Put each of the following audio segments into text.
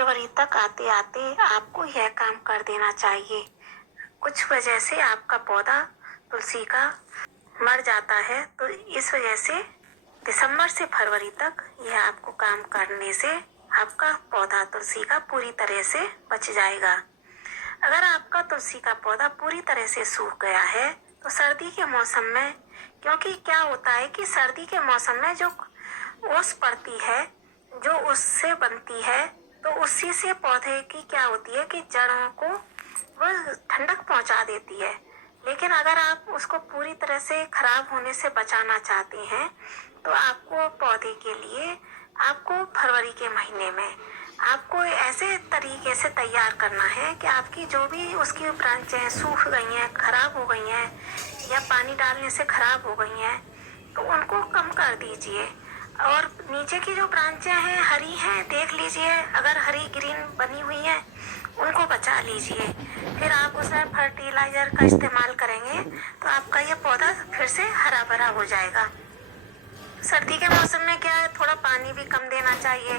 फरवरी तक आते आते आपको यह काम कर देना चाहिए। कुछ वजह से आपका पौधा तुलसी का मर जाता है, तो इस वजह से दिसंबर से फरवरी तक यह आपको काम करने से आपका पौधा तुलसी का पूरी तरह से बच जाएगा। अगर आपका तुलसी का पौधा पूरी तरह से सूख गया है तो सर्दी के मौसम में, क्योंकि क्या होता है कि सर्दी के मौसम में जो ओस पड़ती है, जो उससे बनती है, तो उसी से पौधे की क्या होती है कि जड़ों को वह ठंडक पहुंचा देती है। लेकिन अगर आप उसको पूरी तरह से खराब होने से बचाना चाहते हैं तो आपको पौधे के लिए आपको फरवरी के महीने में आपको ऐसे तरीके से तैयार करना है कि आपकी जो भी उसकी ब्रांचें हैं, सूख गई हैं, खराब हो गई हैं या पानी डालने से खराब हो गई हैं, तो उनको कम कर दीजिए। और नीचे की जो ब्रांचें हैं हरी हैं, देख लीजिए, अगर हरी ग्रीन बनी हुई हैं उनको बचा लीजिए। फिर आप उसमें फर्टिलाइजर का इस्तेमाल करेंगे तो आपका ये पौधा फिर से हरा भरा हो जाएगा। सर्दी के मौसम में क्या है, थोड़ा पानी भी कम देना चाहिए,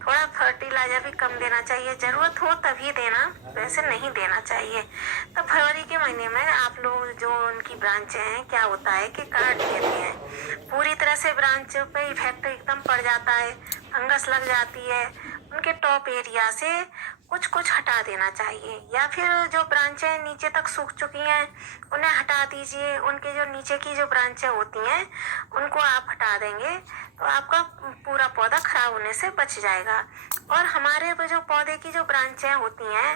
थोड़ा फर्टिलाइजर भी कम देना चाहिए। जरूरत हो तभी देना, वैसे नहीं देना चाहिए। तो फरवरी के महीने में आप लोग जो उनकी ब्रांचें हैं, क्या होता है कि काट देते हैं, पूरी तरह से ब्रांच पे इफेक्ट एकदम पड़ जाता है, फंगस लग जाती है, उनके टॉप एरिया से कुछ कुछ हटा देना चाहिए। या फिर जो ब्रांचें नीचे तक सूख चुकी हैं उन्हें हटा दीजिए। उनके जो नीचे की जो ब्रांचें होती हैं उनको आप हटा देंगे तो आपका पूरा पौधा खराब होने से बच जाएगा। और हमारे जो पौधे की जो ब्रांचें होती हैं,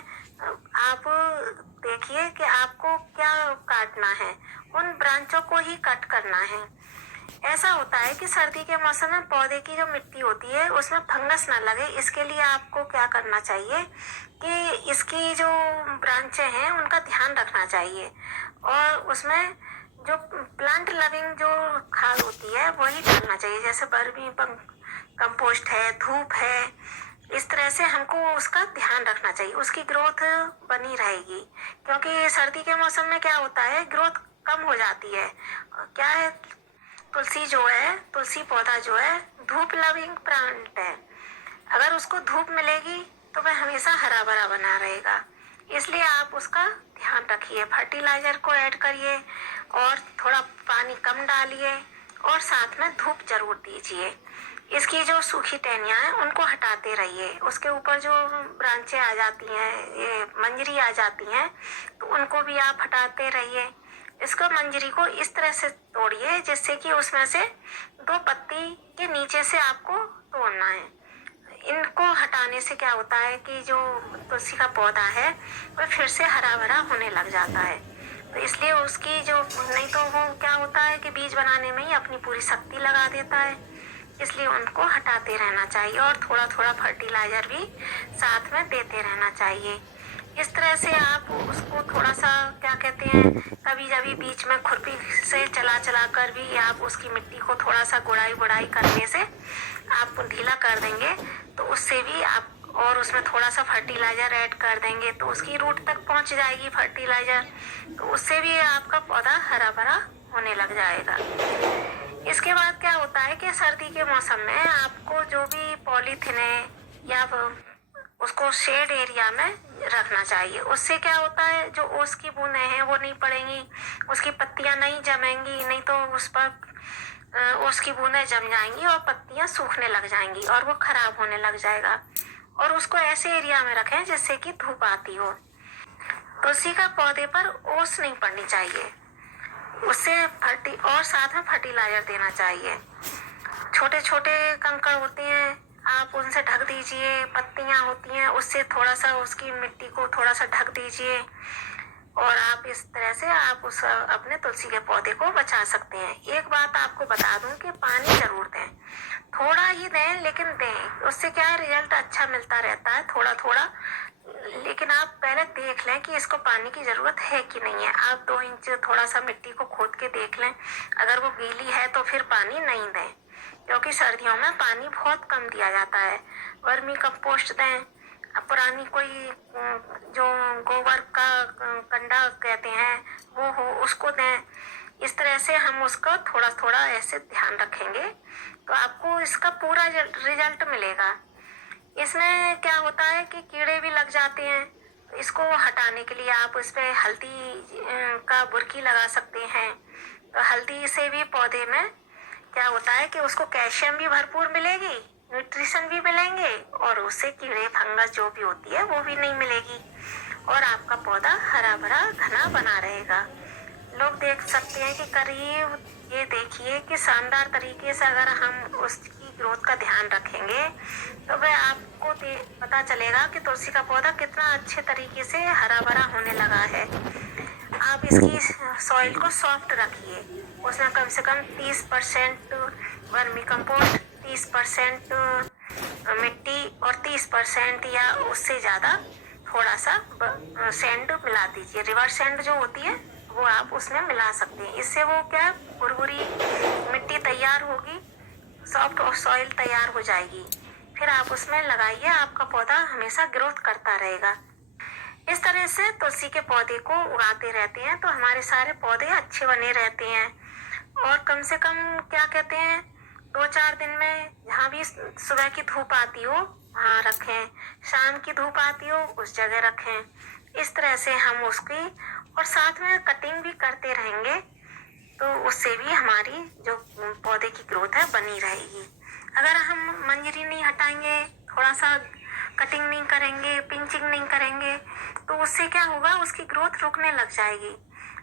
आप देखिए कि आपको क्या काटना है, उन ब्रांचों को ही कट करना है। ऐसा होता है कि सर्दी के मौसम में पौधे की जो मिट्टी होती है उसमें फंगस ना लगे, इसके लिए आपको क्या करना चाहिए कि इसकी जो ब्रांचें हैं उनका ध्यान रखना चाहिए और उसमें जो प्लांट लविंग जो खाद होती है वही डालना चाहिए, जैसे वर्मी कंपोस्ट है, धूप है। इस तरह से हमको उसका ध्यान रखना चाहिए, उसकी ग्रोथ बनी रहेगी। क्योंकि सर्दी के मौसम में क्या होता है, ग्रोथ कम हो जाती है। क्या है, तुलसी जो है, तुलसी पौधा जो है धूप लविंग प्लांट है। अगर उसको धूप मिलेगी तो वह हमेशा हरा भरा बना रहेगा। इसलिए आप उसका ध्यान रखिए, फर्टिलाइजर को ऐड करिए और थोड़ा पानी कम डालिए और साथ में धूप जरूर दीजिए। इसकी जो सूखी टहनियाँ हैं उनको हटाते रहिए, उसके ऊपर जो ब्रांचें आ जाती हैं, ये मंजरी आ जाती हैं, तो उनको भी आप हटाते रहिए। इसको मंजरी को इस तरह से तोड़िए जिससे कि उसमें से 2 पत्ती के नीचे से आपको तोड़ना है। इनको हटाने से क्या होता है कि जो तुलसी का पौधा है वह फिर से हरा भरा होने लग जाता है। तो इसलिए उसकी जो, नहीं तो वो क्या होता है कि बीज बनाने में ही अपनी पूरी शक्ति लगा देता है। इसलिए उनको हटाते रहना चाहिए और थोड़ा थोड़ा फर्टिलाइजर भी साथ में देते रहना चाहिए। इस तरह से आप उसको थोड़ा सा, क्या कहते हैं, कभी कभी बीच में खुरपी से चला चला कर भी आप उसकी मिट्टी को थोड़ा सा गुड़ाई करने से आप ढीला कर देंगे तो उससे भी आप, और उसमें थोड़ा सा फर्टिलाइजर ऐड कर देंगे तो उसकी रूट तक पहुंच जाएगी फर्टिलाइजर, तो उससे भी आपका पौधा हरा भरा होने लग जाएगा। इसके बाद क्या होता है कि सर्दी के मौसम में आपको जो भी पॉलीथिन है या उसको शेड एरिया में रखना चाहिए। उससे क्या होता है, जो ओस की बूंदें हैं वो नहीं पड़ेंगी, उसकी पत्तियां नहीं जमेंगी, नहीं तो उस पर ओस की बूंदें जम जाएंगी और पत्तियां सूखने लग जाएंगी और वो खराब होने लग जाएगा। और उसको ऐसे एरिया में रखें जिससे कि धूप आती हो। तुलसी का पौधे पर ओस नहीं पड़नी चाहिए, उससे और साथ में फर्टिलाइजर देना चाहिए। छोटे छोटे कंकड़ होते हैं, आप उनसे ढक दीजिए, पत्तियां होती हैं उससे थोड़ा सा उसकी मिट्टी को थोड़ा सा ढक दीजिए और आप इस तरह से आप उस अपने तुलसी के पौधे को बचा सकते हैं। एक बात आपको बता दूं कि पानी जरूर दें, थोड़ा ही दें लेकिन दें, उससे क्या है, रिजल्ट अच्छा मिलता रहता है थोड़ा थोड़ा। लेकिन आप पहले देख लें कि इसको पानी की जरूरत है कि नहीं है। आप 2 इंच थोड़ा सा मिट्टी को खोद के देख लें, अगर वो गीली है तो फिर पानी नहीं दें, क्योंकि सर्दियों में पानी बहुत कम दिया जाता है। वर्मी कंपोस्ट दें, पुरानी कोई जो गोबर का कंडा कहते हैं वो हो, उसको दें। इस तरह से हम उसको थोड़ा थोड़ा ऐसे ध्यान रखेंगे तो आपको इसका पूरा रिजल्ट मिलेगा। इसमें क्या होता है कि कीड़े भी लग जाते हैं, तो इसको हटाने के लिए आप उस पर हल्दी का बुरकी लगा सकते हैं। तो हल्दी से भी पौधे में क्या होता है कि उसको कैल्शियम भी भरपूर मिलेगी, न्यूट्रिशन भी मिलेंगे, और उससे कीड़े फंगस जो भी होती है वो भी नहीं मिलेगी, और आपका पौधा हरा भरा घना बना रहेगा। लोग देख सकते हैं कि करीब ये देखिए कि शानदार तरीके से अगर हम उसकी ग्रोथ का ध्यान रखेंगे तो वह आपको पता चलेगा कि तुलसी का पौधा कितना अच्छे तरीके से हरा भरा होने लगा है। आप इसकी सॉइल को सॉफ्ट रखिए, उसमें कम से कम 30% वर्मी कंपोस्ट, 30% मिट्टी और 30% या उससे ज़्यादा थोड़ा सा सैंड मिला दीजिए। रिवर सैंड जो होती है वो आप उसमें मिला सकते हैं। इससे वो क्या भुरभुरी मिट्टी तैयार होगी, सॉफ्ट और सॉइल तैयार हो जाएगी। फिर आप उसमें लगाइए, आपका पौधा हमेशा ग्रोथ करता रहेगा। इस तरह से तुलसी के पौधे को उगाते रहते हैं तो हमारे सारे पौधे अच्छे बने रहते हैं। और कम से कम क्या कहते हैं 2-4 दिन में जहाँ भी सुबह की धूप आती हो वहाँ रखें, शाम की धूप आती हो उस जगह रखें। इस तरह से हम उसकी और साथ में कटिंग भी करते रहेंगे तो उससे भी हमारी जो पौधे की ग्रोथ है बनी रहेगी। अगर हम मंजरी नहीं हटाएंगे, थोड़ा सा कटिंग नहीं करेंगे, पिंचिंग नहीं करेंगे तो उससे क्या होगा, उसकी ग्रोथ रुकने लग जाएगी।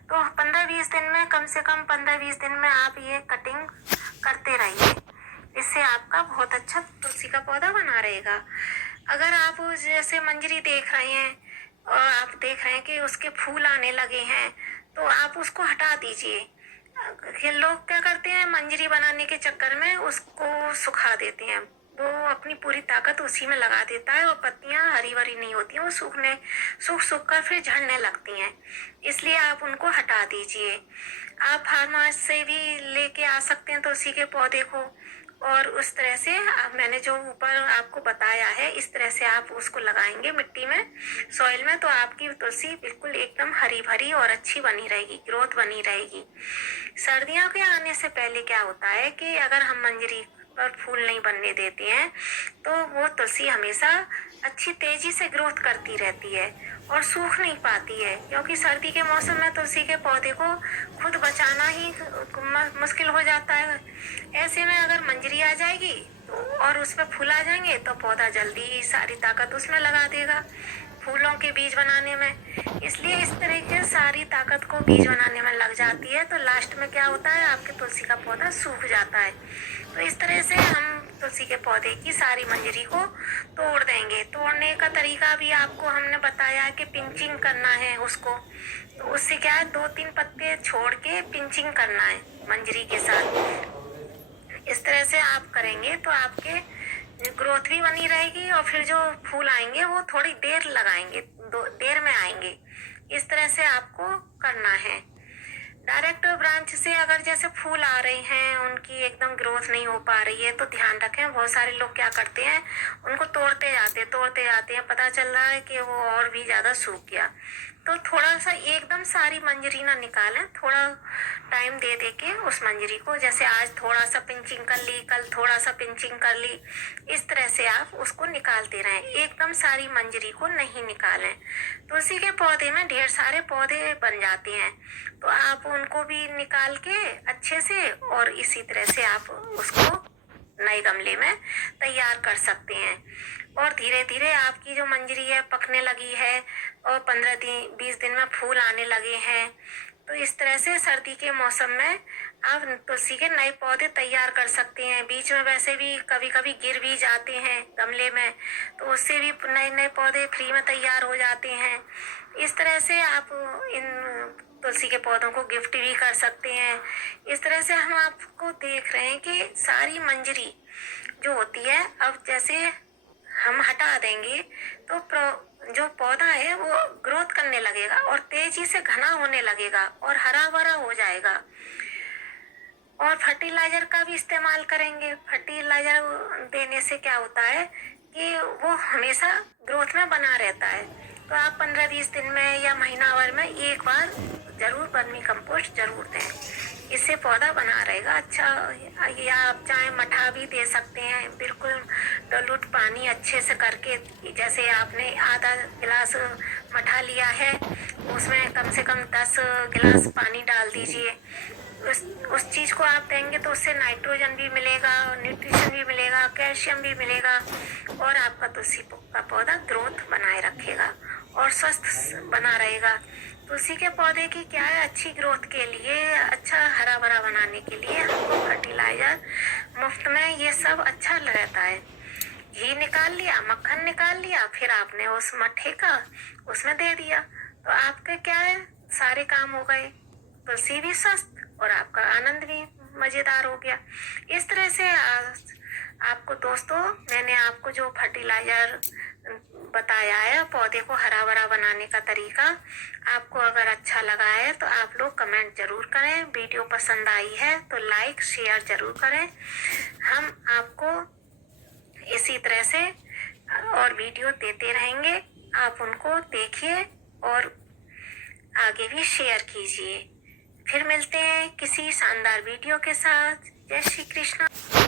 तो 15-20 दिन में, कम से कम 15-20 दिन में आप ये कटिंग करते रहिए, इससे आपका बहुत अच्छा तुलसी का पौधा बना रहेगा। अगर आप जैसे मंजरी देख रहे हैं और आप देख रहे हैं कि उसके फूल आने लगे हैं तो आप उसको हटा दीजिए। ये लोग क्या करते हैं, मंजरी बनाने के चक्कर में उसको सुखा देते हैं, वो अपनी पूरी ताकत उसी में लगा देता है और पत्तियां हरी भरी नहीं होती हैं, वो सूख कर फिर झड़ने लगती हैं। इसलिए आप उनको हटा दीजिए। आप फार्मास से भी लेके आ सकते हैं तुलसी के पौधे को, और उस तरह से मैंने जो ऊपर आपको बताया है इस तरह से आप उसको लगाएंगे मिट्टी में, सॉइल में, तो आपकी तुलसी बिल्कुल एकदम हरी भरी और अच्छी बनी रहेगी, ग्रोथ बनी रहेगी। सर्दियों के आने से पहले क्या होता है कि अगर हम मंजरी पर फूल नहीं बनने देते हैं तो वो तुलसी हमेशा अच्छी तेजी से ग्रोथ करती रहती है और सूख नहीं पाती है, क्योंकि सर्दी के मौसम में तुलसी के पौधे को खुद बचाना ही मुश्किल हो जाता है। ऐसे में अगर मंजरी आ जाएगी तो और उसमें फूल आ जाएंगे तो पौधा जल्दी ही सारी ताकत उसमें लगा देगा फूलों के बीज बनाने में। इसलिए इस तरीके से सारी ताकत को बीज बनाने में लग जाती है तो लास्ट में क्या होता है, आपके तुलसी का पौधा सूख जाता है। तो इस तरह से हम तुलसी के पौधे की सारी मंजरी को तोड़ देंगे। तोड़ने का तरीका भी आपको हमने बताया है कि पिंचिंग करना है उसको, तो उससे क्या है 2-3 पत्ते छोड़ के पिंचिंग करना है मंजरी के साथ। इस तरह से आप करेंगे तो आपके ग्रोथ भी बनी रहेगी और फिर जो फूल आएंगे वो थोड़ी देर लगाएंगे, देर में आएंगे। इस तरह से आपको करना है। डायरेक्ट ब्रांच से अगर जैसे फूल आ रहे हैं उनकी एकदम ग्रोथ नहीं हो पा रही है तो ध्यान रखें। बहुत सारे लोग क्या करते हैं, उनको तोड़ते जाते हैं, पता चल रहा है कि वो और भी ज्यादा सूख गया। तो थोड़ा सा एकदम सारी मंजरी ना निकालें, थोड़ा टाइम दे दे के उस मंजरी को, जैसे आज थोड़ा सा पिंचिंग कर ली, कल थोड़ा सा पिंचिंग कर ली, इस तरह से आप उसको निकालते रहें, एकदम सारी मंजरी को नहीं निकालें। तुलसी के पौधे में ढेर सारे पौधे बन जाते हैं तो आप उनको भी निकाल के अच्छे से और इसी तरह से आप उसको नए गमले में तैयार कर सकते हैं। और धीरे धीरे आपकी जो मंजरी है पकने लगी है और 15-20 दिन में फूल आने लगे हैं, तो इस तरह से सर्दी के मौसम में आप तुलसी के नए पौधे तैयार कर सकते हैं। बीच में वैसे भी कभी कभी गिर भी जाते हैं गमले में, तो उससे भी नए नए पौधे फ्री में तैयार हो जाते हैं। इस तरह से आप इन तुलसी के पौधों को गिफ्ट भी कर सकते हैं। इस तरह से हम आपको देख रहे हैं कि सारी मंजरी जो होती है अब जैसे हम हटा देंगे तो जो पौधा है वो ग्रोथ करने लगेगा और तेजी से घना होने लगेगा और हरा भरा हो जाएगा। और फर्टिलाइजर का भी इस्तेमाल करेंगे। फर्टिलाइजर देने से क्या होता है कि वो हमेशा ग्रोथ में बना रहता है। तो आप 15-20 दिन में या महीना भर में एक बार जरूर वर्मी कंपोस्ट जरूर दें। इससे पौधा बना रहेगा अच्छा। या आप चाहे मठा भी दे सकते हैं, बिल्कुल डाइल्यूट पानी अच्छे से करके। जैसे आपने आधा गिलास मठा लिया है, उसमें कम से कम 10 गिलास पानी डाल दीजिए। उस चीज को आप देंगे तो उससे नाइट्रोजन भी मिलेगा, न्यूट्रिशन भी मिलेगा, कैल्शियम भी मिलेगा, और आपका तुलसी का पौधा ग्रोथ बनाए रखेगा और स्वस्थ बना रहेगा। तुलसी के पौधे की क्या है, अच्छी ग्रोथ के लिए, अच्छा हरा भरा बनाने के लिए हमको फर्टिलाइजर मुफ्त में ये सब अच्छा रहता है। घी निकाल लिया, मक्खन निकाल लिया, फिर आपने उस मट्ठे का उसमें दे दिया, तो आपके क्या है, सारे काम हो गए। तुलसी भी स्वस्थ और आपका आनंद भी मजेदार हो गया। इस तरह से आपको दोस्तों, मैंने आपको जो फर्टिलाइजर बताया है पौधे को हरा भरा बनाने का तरीका, आपको अगर अच्छा लगा है तो आप लोग कमेंट जरूर करें। वीडियो पसंद आई है तो लाइक शेयर जरूर करें। हम आपको इसी तरह से और वीडियो देते रहेंगे, आप उनको देखिए और आगे भी शेयर कीजिए। फिर मिलते हैं किसी शानदार वीडियो के साथ। जय श्री कृष्ण।